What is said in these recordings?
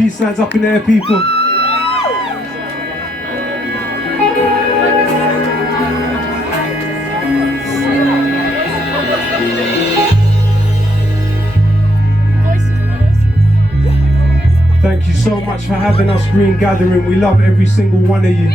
peace signs up in there, people. Thank you so much for having us, Green Gathering. We love every single one of you.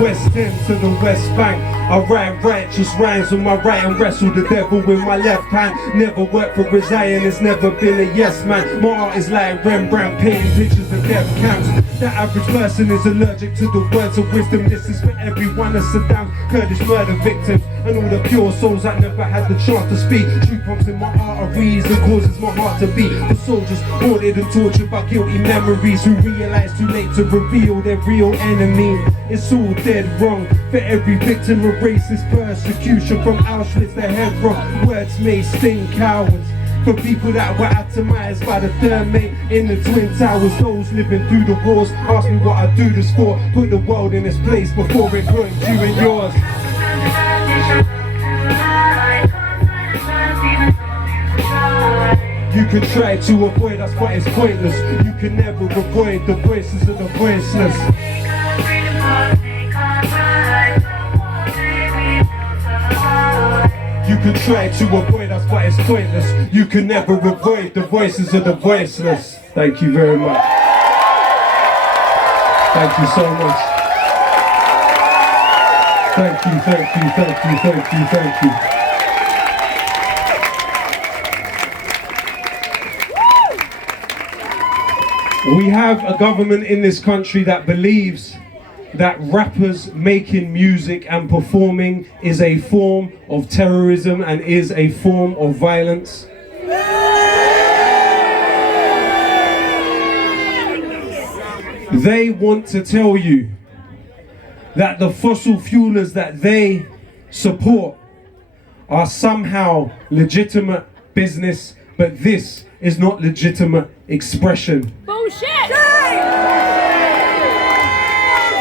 West End to the West Bank, I write righteous rhymes with my right and wrestle the devil with my left hand. Never worked for a Zionist, never been a yes man. My art is like Rembrandt painting pictures of death camps. The average person is allergic to the words of wisdom. This is for every one of Saddam's Kurdish murder victims and all the pure souls that never had the chance to speak. Truth pumps in my arteries and causes my heart to beat. The soldiers haunted and tortured by guilty memories who realize too late to reveal their real enemy. It's all dead wrong for every victim of racist persecution from Auschwitz to Hebron. Words may sting cowards. For people that were atomized by the third mate in the Twin Towers. Those living through the wars ask me what I do this for. Put the world in its place before it puts you in yours. You can try to avoid us, but it's pointless. You can never avoid the voices of the voiceless. You can try to avoid us, but it's pointless. You can never avoid the voices of the voiceless. Thank you very much. Thank you so much. Thank you, thank you, thank you, thank you, thank you. We have a government in this country that believes that rappers making music and performing is a form of terrorism and is a form of violence. They want to tell you that the fossil fuelers that they support are somehow legitimate business, but this is not legitimate expression. Bullshit!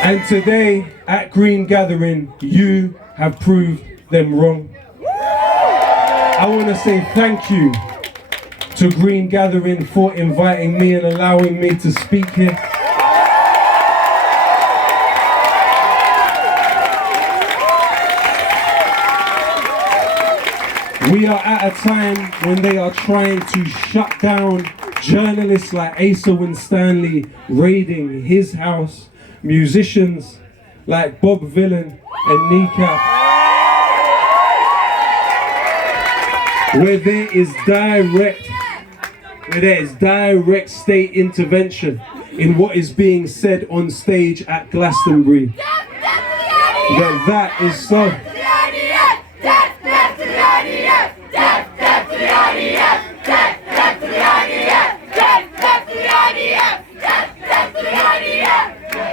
And today at Green Gathering, you have proved them wrong. I want to say thank you to Green Gathering for inviting me and allowing me to speak here. We are at a time when they are trying to shut down journalists like Asa Winstanley, raiding his house, musicians like Bob Villain and Kneecap, where there is direct state intervention in what is being said on stage at Glastonbury. That is so.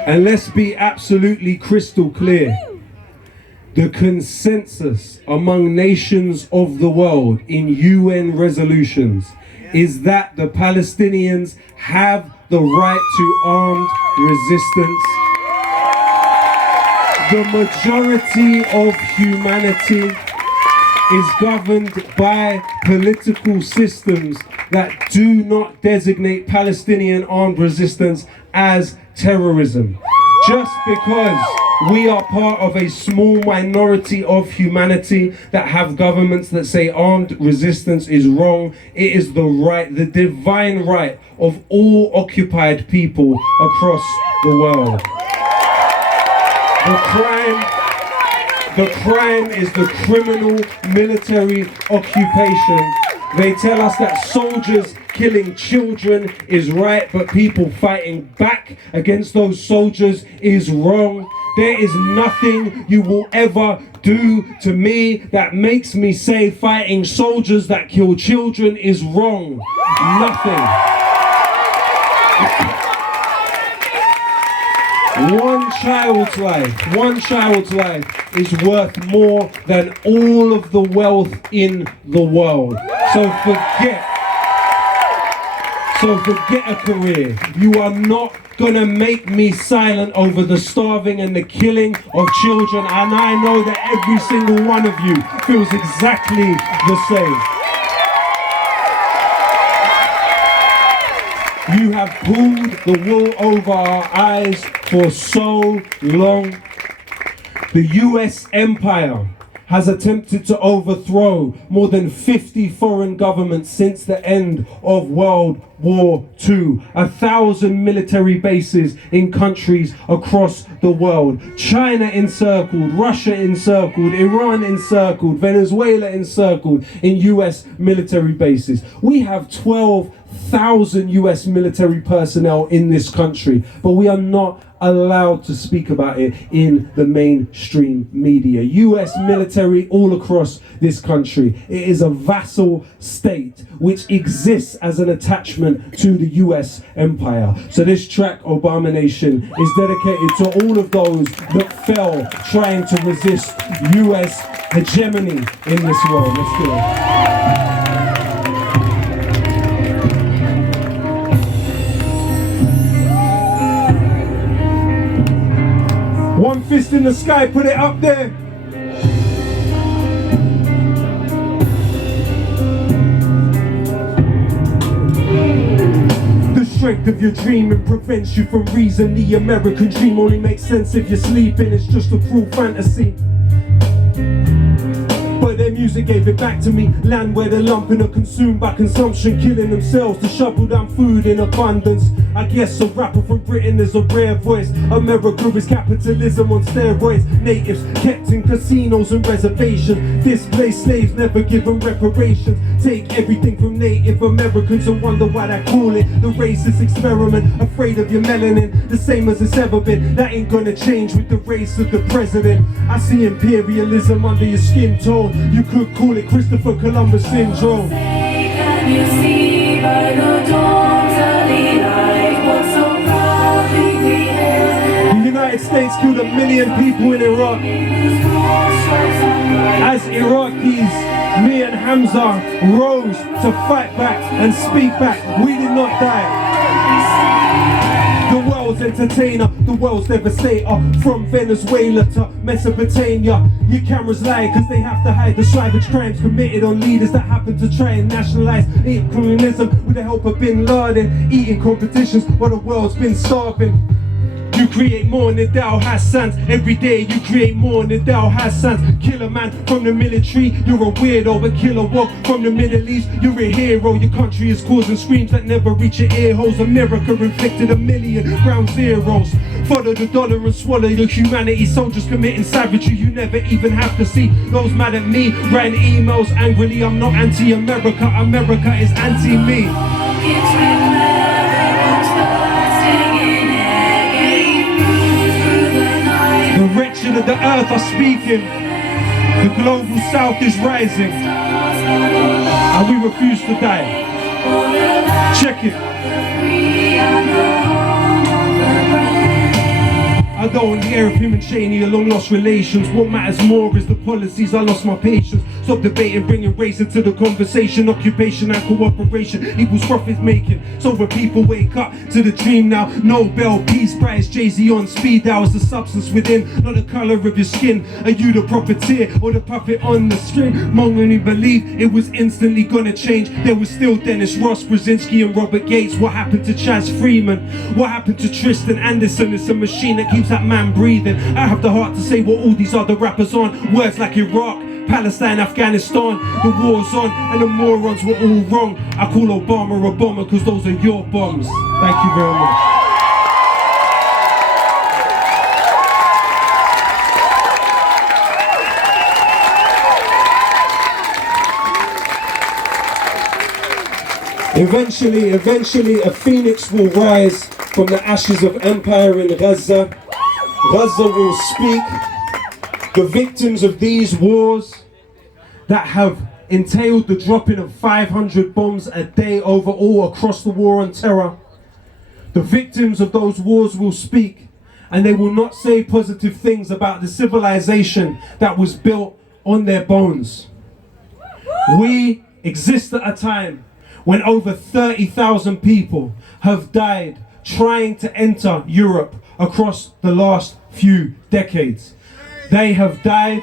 And let's be absolutely crystal clear. The consensus among nations of the world in UN resolutions is that the Palestinians have the right to armed resistance. The majority of humanity is governed by political systems that do not designate Palestinian armed resistance as terrorism. Just because we are part of a small minority of humanity that have governments that say armed resistance is wrong, it is the right, the divine right of all occupied people across the world. The crime is the criminal military occupation. They tell us that soldiers killing children is right, but people fighting back against those soldiers is wrong. There is nothing you will ever do to me that makes me say fighting soldiers that kill children is wrong. Nothing. One child's life is worth more than all of the wealth in the world. So forget a career. You are not gonna make me silent over the starving and the killing of children, and I know that every single one of you feels exactly the same. You have pulled the wool over our eyes for so long. The US empire has attempted to overthrow more than 50 foreign governments since the end of World War II. 1,000 military bases in countries across the world. China encircled, Russia encircled, Iran encircled, Venezuela encircled in US military bases. We have 12,000 US military personnel in this country, but we are not allowed to speak about it in the mainstream media. US military all across this country. It is a vassal state which exists as an attachment to the US empire. So this track, Obama Nation, is dedicated to all of those that fell trying to resist US hegemony in this world. Let's do it. One fist in the sky, put it up there. The strength of your dreaming prevents you from reason. The American dream only makes sense if you're sleeping. It's just a cruel fantasy. But their music gave it back to me. Land where they're lumping are consumed by consumption, killing themselves to shovel down food in abundance. I guess a rapper from Britain is a rare voice. America is capitalism on steroids. Natives kept in casinos and reservations. Displaced slaves never given reparations. Take everything from Native Americans and wonder why they call it the racist experiment. Afraid of your melanin, the same as it's ever been. That ain't gonna change with the race of the president. I see imperialism under your skin tone. You could call it Christopher Columbus syndrome. Can you see by the dawn's early light what so proudly we held? The United States killed 1 million people in Iraq. As Iraqis, me and Hamza rose to fight back and speak back. We did not die. The world's entertainer, the world's devastator. From Venezuela to Mesopotamia. Your cameras lie cause they have to hide the savage crimes committed on leaders that happen to try and nationalize communism with the help of Bin Laden. Eating competitions while the world's been starving. You create more Nidal Hassans. Every day you create more Nidal Hassans. Kill a man from the military, you're a weirdo. But kill a walk from the Middle East, you're a hero. Your country is causing screams that never reach your ear holes. America inflicted 1 million ground zeros. Follow the dollar and swallow your humanity. Soldiers committing savagery you never even have to see. Those mad at me, writing emails angrily. I'm not anti-America, America is anti-me. The wretched of the earth are speaking. The global south is rising. And we refuse to die. Check it. I don't want the air of him and Cheney, a long lost relations. What matters more is the policies. I lost my patience. Stop debating, bringing race into the conversation. Occupation and cooperation equals profit making. So when people wake up to the dream now, Nobel Peace Prize, Jay-Z on speed dial. Is the substance within, not the colour of your skin. Are you the profiteer or the puppet on the string? Moments believe it was instantly gonna change. There was still Dennis Ross, Brzezinski and Robert Gates. What happened to Chaz Freeman? What happened to Tristan Anderson? It's a machine that keeps that man breathing. I have the heart to say what all these other rappers on. Words like Iraq, Palestine, Afghanistan, the war's on and the morons were all wrong. I call Obama a bomber because those are your bombs. Thank you very much. Eventually a phoenix will rise from the ashes of empire in Gaza. Gaza will speak. The victims of these wars that have entailed the dropping of 500 bombs a day overall across the war on terror. The victims of those wars will speak, and they will not say positive things about the civilization that was built on their bones. We exist at a time when over 30,000 people have died trying to enter Europe across the last few decades. They have died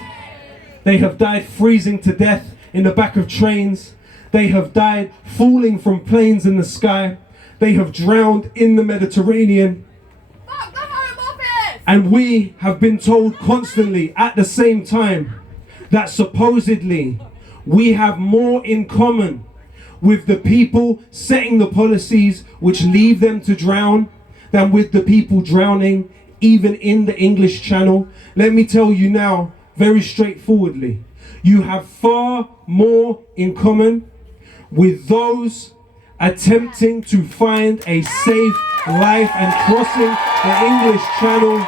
freezing to death in the back of trains. They have died falling from planes in the sky. They have drowned in the Mediterranean. And we have been told constantly at the same time that supposedly we have more in common with the people setting the policies which leave them to drown than with the people drowning even in the English Channel. Let me tell you now, very straightforwardly, you have far more in common with those attempting to find a safe life and crossing the English Channel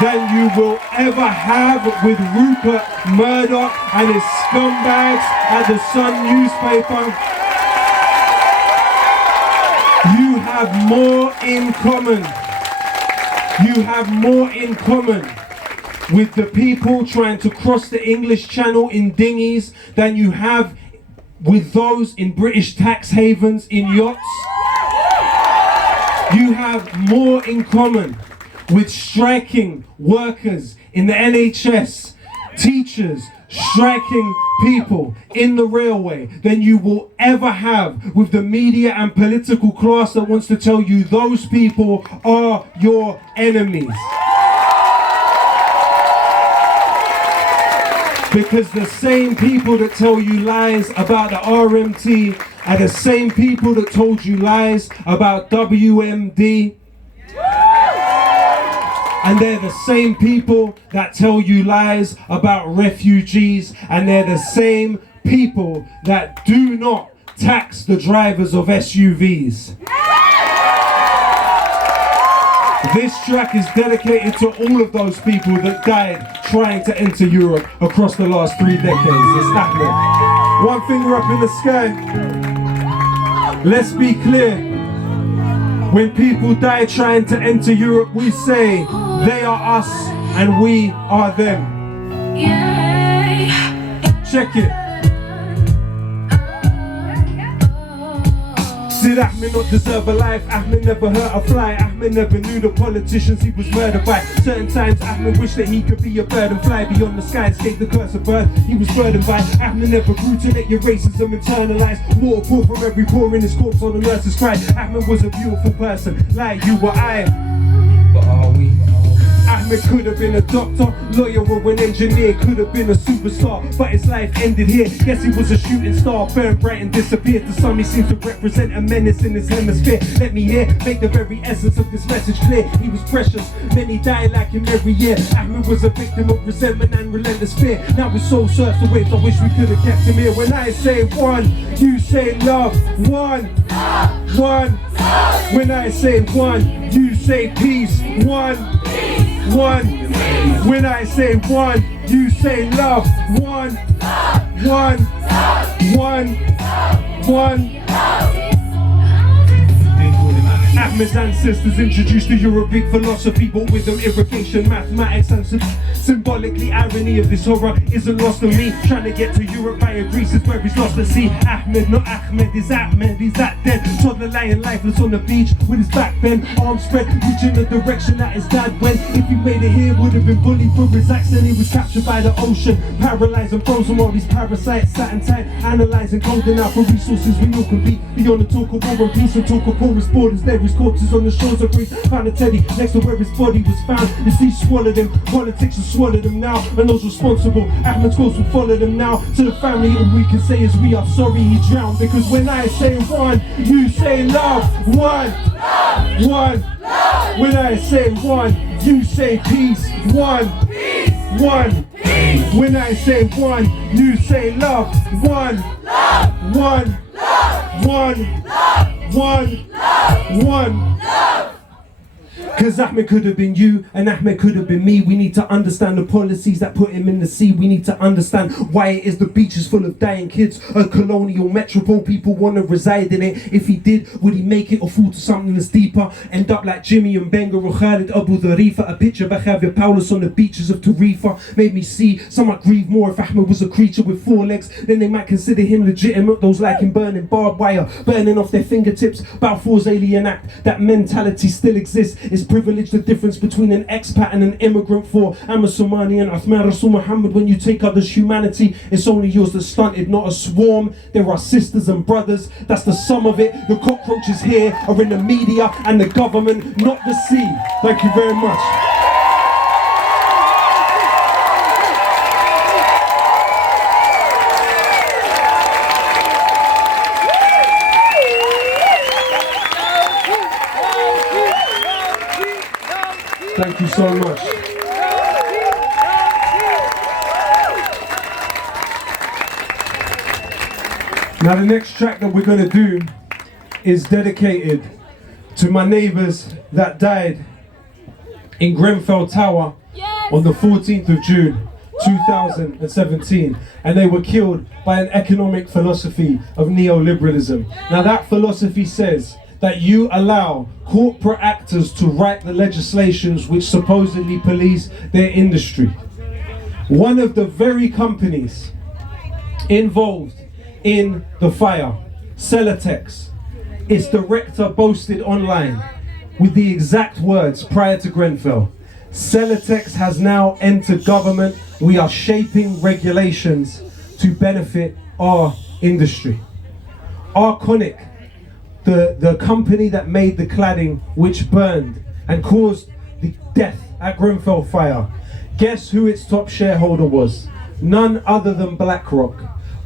than you will ever have with Rupert Murdoch and his scumbags at the Sun newspaper. You have more in common. You have more in common with the people trying to cross the English Channel in dinghies than you have with those in British tax havens in yachts. You have more in common with striking workers in the NHS, teachers, striking people in the railway than you will ever have with the media and political class that wants to tell you those people are your enemies. Because the same people that tell you lies about the RMT are the same people that told you lies about WMD. And they're the same people that tell you lies about refugees, and they're the same people that do not tax the drivers of SUVs. This track is dedicated to all of those people that died trying to enter Europe across the last 3 decades. It's happening. One finger up in the sky. Let's be clear. When people die trying to enter Europe, we say they are us and we are them. Check it. Did Ahmed not deserve a life? Ahmed never hurt a fly. Ahmed never knew the politicians he was murdered by. Certain times Ahmed wished that he could be a bird and fly beyond the sky, escape the curse of birth he was burdened by. Ahmed never grew to let your racism internalize. Water pour from every pore in his corpse on the nurse's cry. Ahmed was a beautiful person, like you or I. But are we? Ahmed could have been a doctor, lawyer or an engineer, could have been a superstar, but his life ended here. Guess he was a shooting star, burned bright and disappeared. To some he seemed to represent a menace in his hemisphere. Let me hear, make the very essence of this message clear. He was precious, many died like him every year. Ahmed was a victim of resentment and relentless fear. Now his soul surfs the waves, I wish we could have kept him here. When I say one, you say love. One, one. When I say one, you say peace. One. When I say one, you say love. One. Ahmed's ancestors introduced to Europe Greek philosophy, but with them irrigation, mathematics and symbolically irony of this horror isn't lost on me. Trying to get to Europe via Greece is where he's lost at sea. Ahmed, not Ahmed, is Ahmed, he's that dead. Toddler lying lifeless on the beach with his back bent, arms spread, reaching the direction that his dad went. If he made it here, would have been bullied for his accent. He was captured by the ocean, paralyzed and frozen while these parasites sat and tight, analysing, holding out for resources we all compete. Beyond the talk of war and peace and talk of porous borders, there is corpses on the shores of Greece. Found a teddy next to where his body was found. The sea swallowed him, politics have swallowed him now, and those responsible, Ahmed's ghost will follow them now. To the family, all we can say is we are sorry he drowned. Because when I say one, you say love. One. When I say one, you say peace. One. When I say one, you say love. One. Cause Ahmed could have been you and Ahmed could have been me. We need to understand the policies that put him in the sea. We need to understand why it is the beach is full of dying kids. A colonial metropole, people want to reside in it. If he did, would he make it or fall to something that's deeper? End up like Jimmy and Benga or Khalid Abu Dharifa. A picture of Javier Paulus on the beaches of Tarifa made me see some might grieve more if Ahmed was a creature with 4 legs. Then they might consider him legitimate. Those like him burning barbed wire, burning off their fingertips. Balfour's Alien Act, that mentality still exists. It's privilege, the difference between an expat and an immigrant. For I'm a Somali and Uthman Rasul Muhammad. When you take others' humanity, it's only yours that's stunted, not a swarm. There are sisters and brothers, that's the sum of it. The cockroaches here are in the media and the government, not the sea. Thank you very much. Thank you so much. Now the next track that we're going to do is dedicated to my neighbours that died in Grenfell Tower on the 14th of June 2017, and they were killed by an economic philosophy of neoliberalism. Now that philosophy says that you allow corporate actors to write the legislations which supposedly police their industry. One of the very companies involved in the fire, Celotex, its director boasted online with the exact words prior to Grenfell: Celotex has now entered government. We are shaping regulations to benefit our industry. Arconic, the company that made the cladding which burned and caused the death at Grenfell fire, guess who its top shareholder was? None other than BlackRock.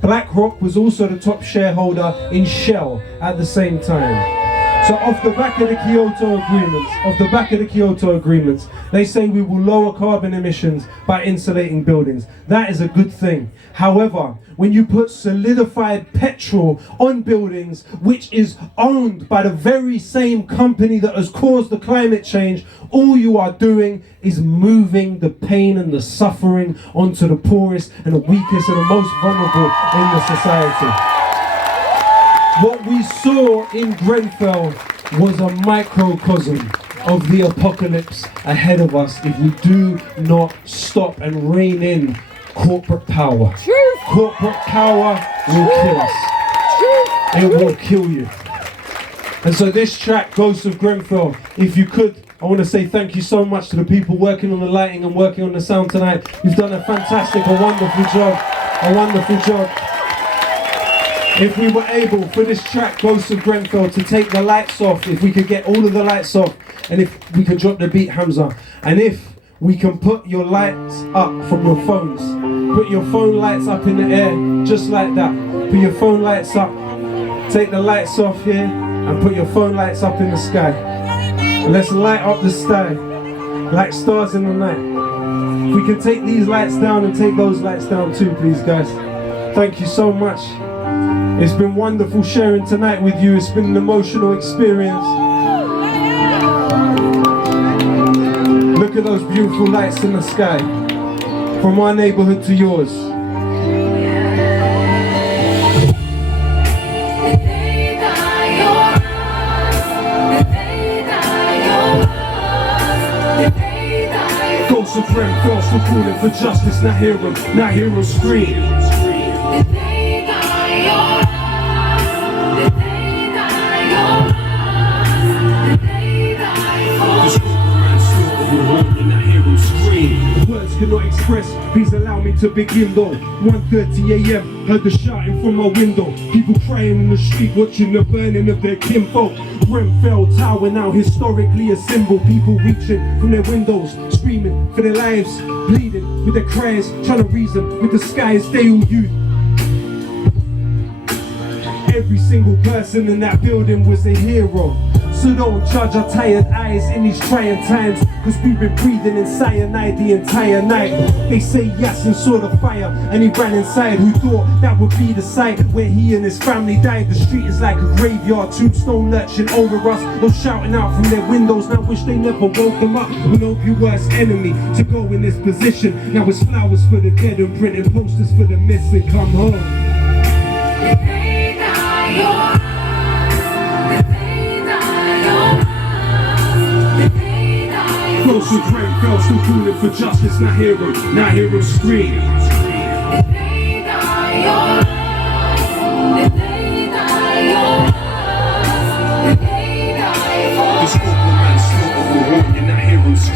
BlackRock was also the top shareholder in Shell at the same time. So off the back of the Kyoto Agreements, they say we will lower carbon emissions by insulating buildings. That is a good thing. However, when you put solidified petrol on buildings, which is owned by the very same company that has caused the climate change, all you are doing is moving the pain and the suffering onto the poorest and the weakest and the most vulnerable in the society. What we saw in Grenfell was a microcosm of the apocalypse ahead of us if we do not stop and rein in corporate power. Truth. Corporate power will kill us. Truth. It will kill you. And so this track, Ghosts of Grenfell, if you could, I want to say thank you so much to the people working on the lighting and working on the sound tonight. You've done a fantastic, a wonderful job. If we were able, for this track, Ghosts of Grenfell, to take the lights off, if we could get all of the lights off, and if we could drop the beat, Hamza, and if we can put your lights up from your phones, put your phone lights up in the air, just like that. Put your phone lights up, take the lights off here, and put your phone lights up in the sky. And let's light up the sky, like stars in the night. If we can take these lights down and take those lights down too, please, guys. Thank you so much. It's been wonderful sharing tonight with you. It's been an emotional experience. Look at those beautiful lights in the sky, from our neighborhood to yours. Ghosts of Grenfell still calling for justice. Now hear them scream. Words cannot express, please allow me to begin though. 1:30 AM, heard the shouting from my window. People crying in the street, watching the burning of their kinfolk. Grenfell Tower now historically a symbol. People reaching from their windows, screaming for their lives, bleeding with their cries, trying to reason with the skies. They all youth. Every single person in that building was a hero. So don't judge our tired eyes in these trying times, cause we've been breathing in cyanide the entire night. They say Yasin saw the fire and he ran inside. Who thought that would be the site where he and his family died? The street is like a graveyard, tombstone lurching over us. Those shouting out from their windows, now wish they never woke them up. We know your worst enemy to go in this position. Now it's flowers for the dead and printing posters for the missing. Come home. Close with Frank fell, still calling for justice. Not heroes scream.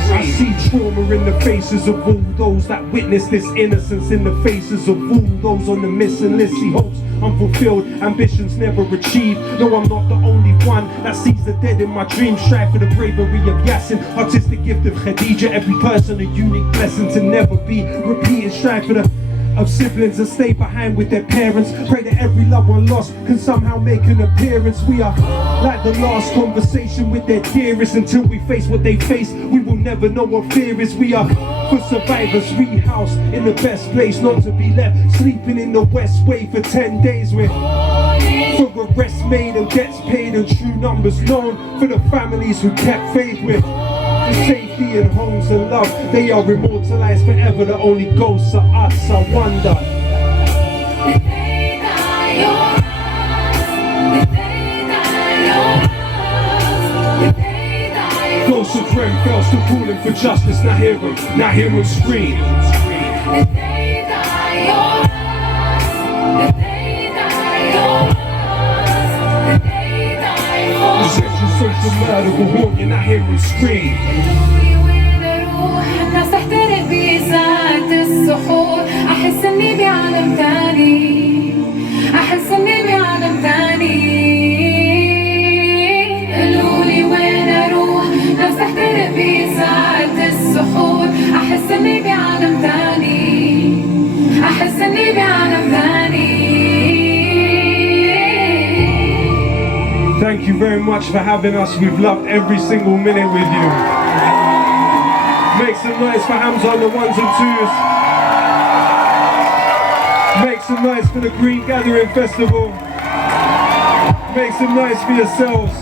I see trauma in the faces of all those that witness this innocence, in the faces of all those on the missing list. See hopes unfulfilled, ambitions never achieved. No, I'm not the only one that sees the dead in my dreams. Strive for the bravery of Yasin, artistic gift of Khadija. Every person a unique blessing to never be repeated. Strive for the of siblings that stay behind with their parents. Pray that every loved one lost can somehow make an appearance. We are like the last conversation with their dearest. Until we face what they face, we will never know what fear is. We are for survivors, rehoused in the best place, not to be left sleeping in the West Way for 10 days. We're for arrests made and debts paid and true numbers known. For the families who kept faith with safety and homes and love, they are immortalized forever. The only ghosts are us. I wonder. Ghosts of Grenfell still calling for justice. Not heroes scream. Social murder will haunt you, not heroes scream. الناس تحترق بساعة السحور. أحس إني بعالم تاني، أحس إني بعالم تاني. قولولي وين أروح، ناس تحترق بساعة السحور. أحس إني بعالم تاني، أحس إني بعالم تاني. Thank you very much for having us. We've loved every single minute with you. Make some noise for Hamza on the ones and twos. Make some noise for the Green Gathering Festival. Make some noise for yourselves.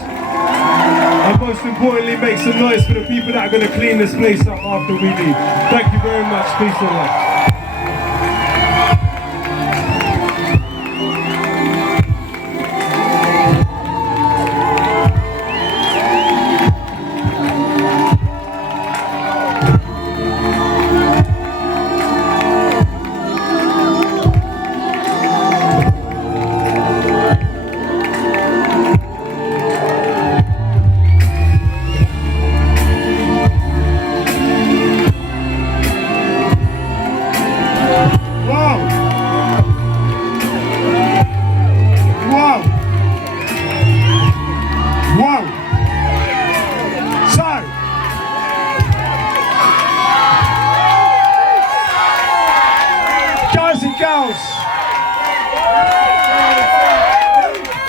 And most importantly, make some noise for the people that are going to clean this place up after we leave. Thank you very much. Peace and love.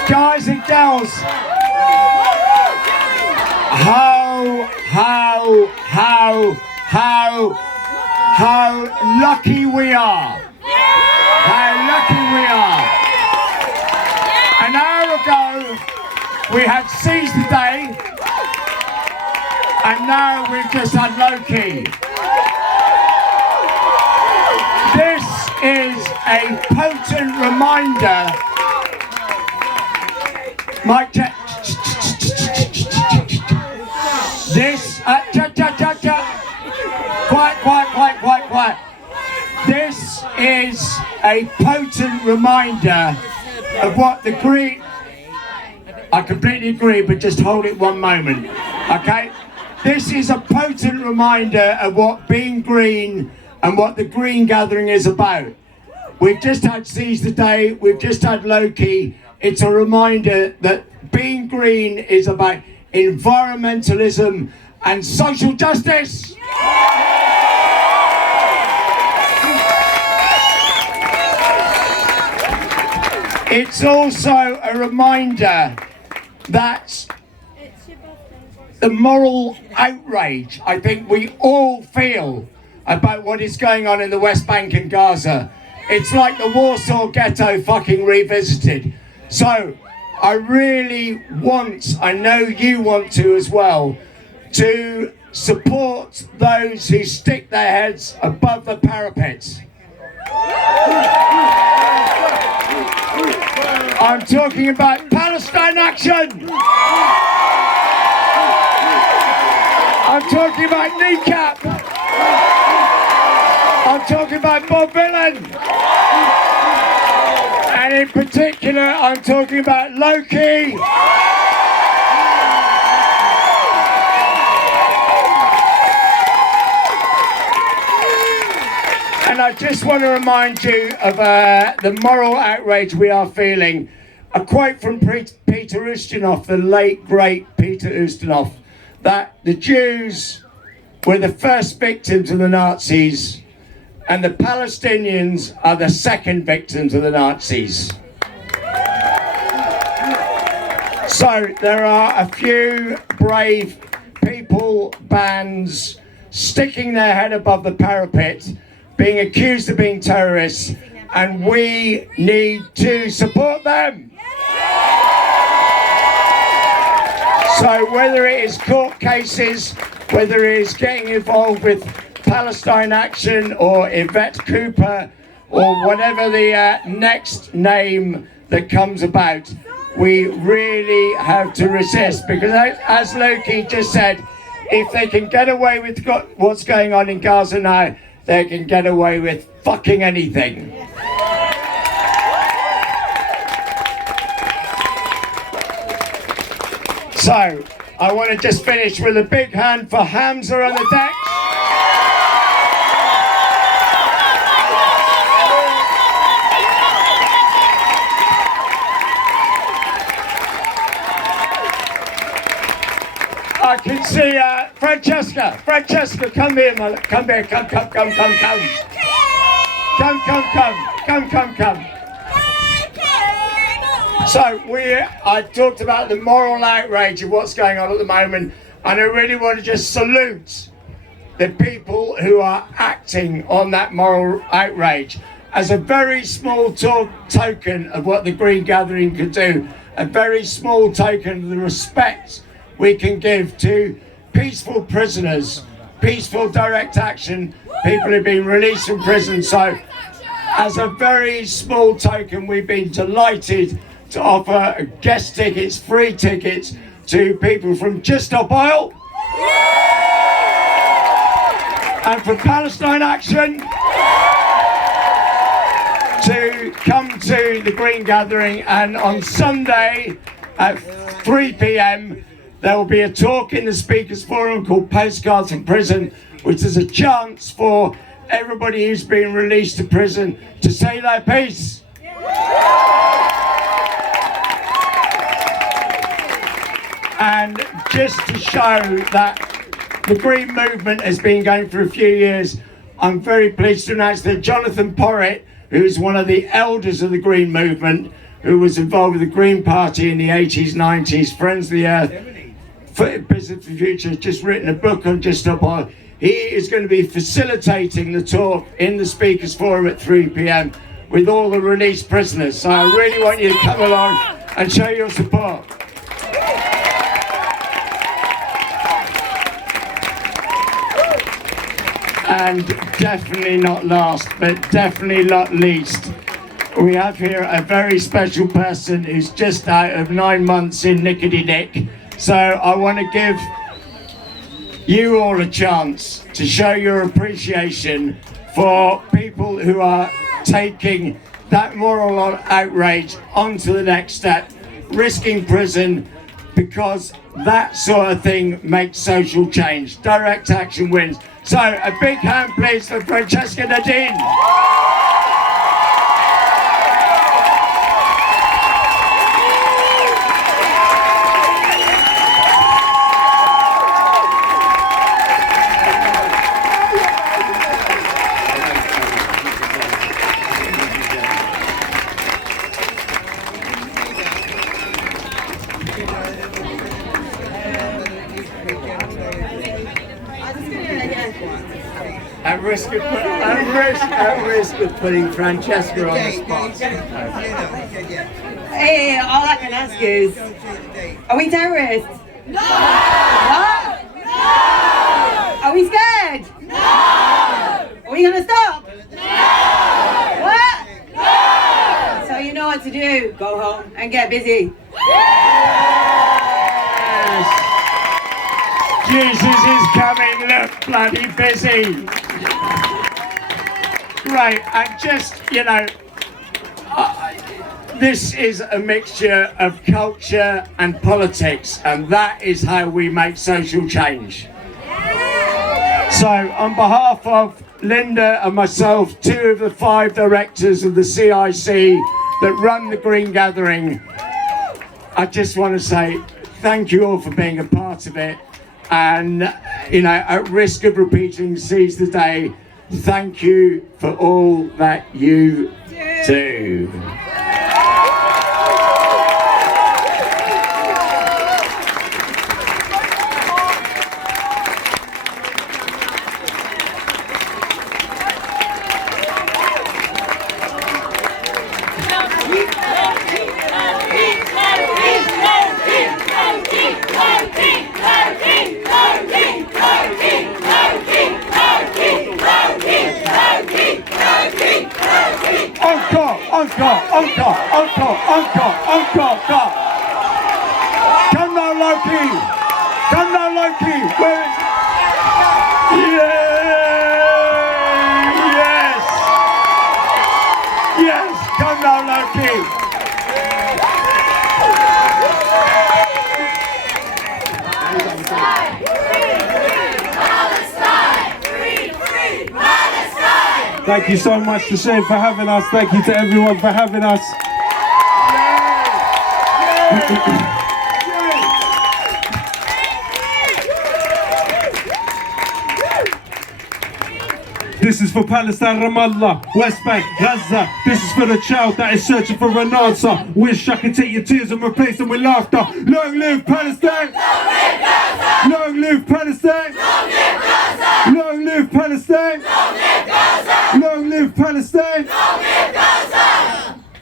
Guys and girls, how lucky we are. How lucky we are. An hour ago, we had seized the day, and now we've just had Lowkey. This is a potent reminder. Mike, this, quiet. This is a potent reminder of what the Green, I completely agree, but just hold it one moment, okay? This is a potent reminder of what being green and what the Green Gathering is about. We've just had Seize the Day, we've just had Lowkey. It's a reminder that being green is about environmentalism and social justice. It's also a reminder that the moral outrage I think we all feel about what is going on in the West Bank and Gaza. It's like the Warsaw Ghetto fucking revisited. So I really want, I know you want to as well, to support those who stick their heads above the parapets. I'm talking about Palestine Action! I'm talking about Kneecap! I'm talking about Bob Villan! And in particular, I'm talking about Lowkey! And I just want to remind you of the moral outrage we are feeling. A quote from Peter Ustinov, the late great Peter Ustinov, that the Jews were the first victims of the Nazis and the Palestinians are the second victims of the Nazis. So there are a few brave people, bands, sticking their head above the parapet, being accused of being terrorists, and we need to support them. So whether it is court cases, whether it is getting involved with Palestine Action or Yvette Cooper or whatever the next name that comes about, we really have to resist, because as Lowkey just said, if they can get away with what's going on in Gaza now, they can get away with fucking anything. So, I want to just finish with a big hand for Hamza on the deck. I can see Francesca, come here, come here, come. So I talked about the moral outrage of what's going on at the moment, and I really want to just salute the people who are acting on that moral outrage as a very small token of what the Green Gathering could do, a very small token of the respect we can give to peaceful prisoners, peaceful direct action, people who've been released from prison. So as a very small token, we've been delighted to offer guest tickets, free tickets to people from Just Stop Oil and from Palestine Action to come to the Green Gathering. And on Sunday at 3 p.m, there will be a talk in the Speakers Forum called Postcards from Prison, which is a chance for everybody who's been released to prison to say their piece. And just to show that the Green Movement has been going for a few years, I'm very pleased to announce that Jonathan Porritt, who is one of the elders of the Green Movement, who was involved with the Green Party in the 80s, 90s, Friends of the Earth, Business for the Future, has just written a book on Just Stop Oil. He is going to be facilitating the talk in the Speakers Forum at 3 p.m. with all the released prisoners. So I really want you to come along and show your support. And definitely not last, but definitely not least, we have here a very special person who's just out of 9 months in Nickety Nick. So I want to give you all a chance to show your appreciation for people who are taking that moral outrage onto the next step, risking prison, because that sort of thing makes social change. Direct action wins. So a big hand please for Francesca Nadine. risk of putting Francesca on the spot. Hey, all I can ask is, are we terrorists? No! What? No! Are we scared? No! Are we gonna stop? No! What? No! So you know what to do. Go home and get busy. Yes. Jesus is coming, look bloody busy. Right, and just, you know, this is a mixture of culture and politics, and that is how we make social change. So, on behalf of Linda and myself, 2 of the 5 directors of the CIC that run the Green Gathering, I just want to say thank you all for being a part of it. And, you know, at risk of repeating Seize the Day, thank you for all that you do. Encore. Come now, Lowkey. Come now, Lowkey. Where is... Yes. Yes. Come now, Lowkey. Thank you so much to Shane for having us. Thank you to everyone for having us. This is for Palestine, Ramallah, West Bank, Gaza. This is for the child that is searching for an answer. Wish I could take your tears and replace them with laughter. Long live Palestine! Long live Palestine! Long live Palestine! Long live Palestine!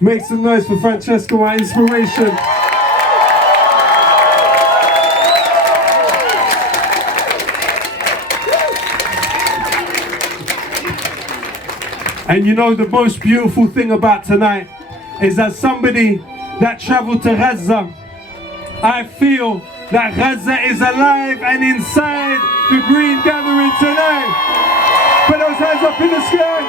Make some noise for Francesca, my inspiration. And you know the most beautiful thing about tonight is that somebody that traveled to Gaza, I feel that Gaza is alive and inside the Green Gathering tonight. Put those hands up in the sky.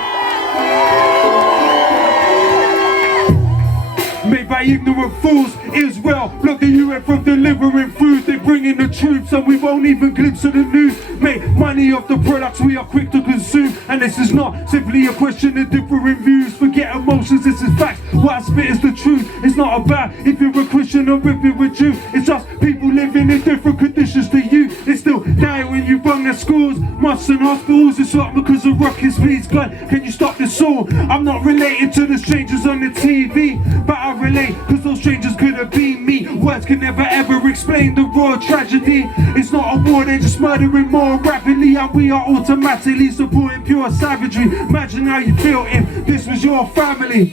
Made by ignorant fools, Israel, look at you and from delivering food. They bring in the truth so we won't even glimpse of the news. Make money off the products we are quick to consume. And this is not simply a question of differing views. Forget emotions, this is facts. What I spit is the truth. It's not about if you're a Christian or if you're a Jew. It's just people living in different conditions to you. It's still dying when you burn their schools, mosques and hospitals. It's not because of rockets, please God, can you stop this all? I'm not related to the strangers on the TV, but I relate, cause those strangers could have been me. Words can never ever explain the raw tragedy. It's not a war, they're just murdering more rapidly, and we are automatically supporting pure savagery. Imagine how you feel if this was your family.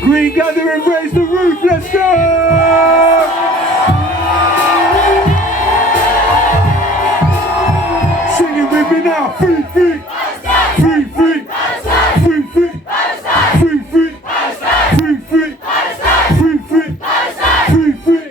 Green Gathering, raise the roof, let's go! Sing it with me now, free, free, free, free, free, free, free, free. Free, free, free, free, free, free,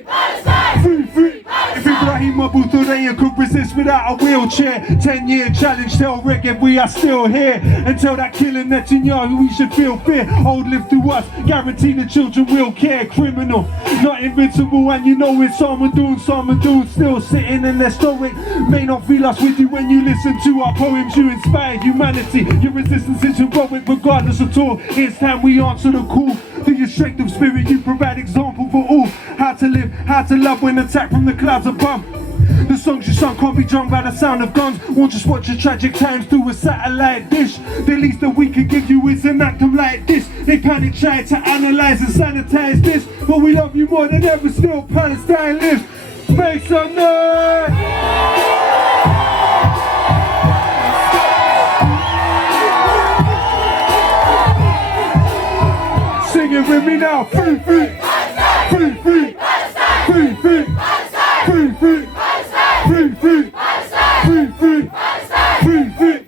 free, free. If Ibrahim Abu Thuraya could resist without a wheelchair, 10-year challenge, tell Regev we are still here. And tell that killing Netanyahu we should feel fear. Old live through us, guarantee the children will care. Criminal, not invincible, and you know it's Salmadoon, still sitting in their stoic. May not feel us with you when you listen to our poems. You inspire humanity, your resistance is heroic regardless at all. It's time we answer the call. Through your strength of spirit you provide example for all. How to live, how to love when attacked from the clouds above. The songs you sung can't be drunk by the sound of guns. Won't just watch your tragic times through a satellite dish. The least that we can give you is an anthem like this. They panic try to analyze and sanitize this, but we love you more than ever, still Palestine lives. Make some noise! it with me now. Free, free. Free, free. Free, free. Free, free. Free, free. Free, free. Free, free.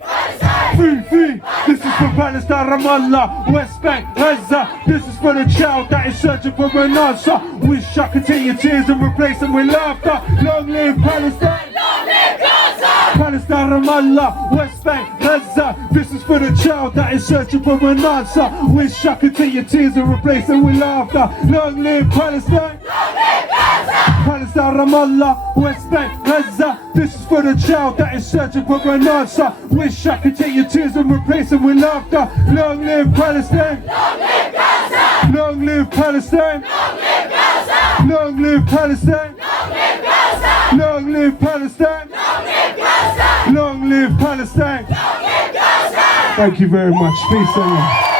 Free, free. This is for Palestine, Ramallah, West Bank, Gaza. This is for the child that is searching for an answer. Wish I could take your tears and replace them with laughter. Long live Palestine. Long live Gaza. Palestine, Ramallah, West Bank, Gaza. This is for the child that is searching for an answer. Wish I could take your tears and replace them with laughter. Long live Palestine. Long live Gaza. Palestine, Ramallah, West Bank, Gaza. This is for the child that is searching for an answer. Wish I could take your tears and replace them with laughter. Long live Palestine. Long live Gaza. Long live Palestine. Long live Gaza. Long live Palestine. Long live Gaza. Long live Palestine. Long live Gaza. Long live Palestine. Long live Gaza. Thank you very much. Peace, everyone.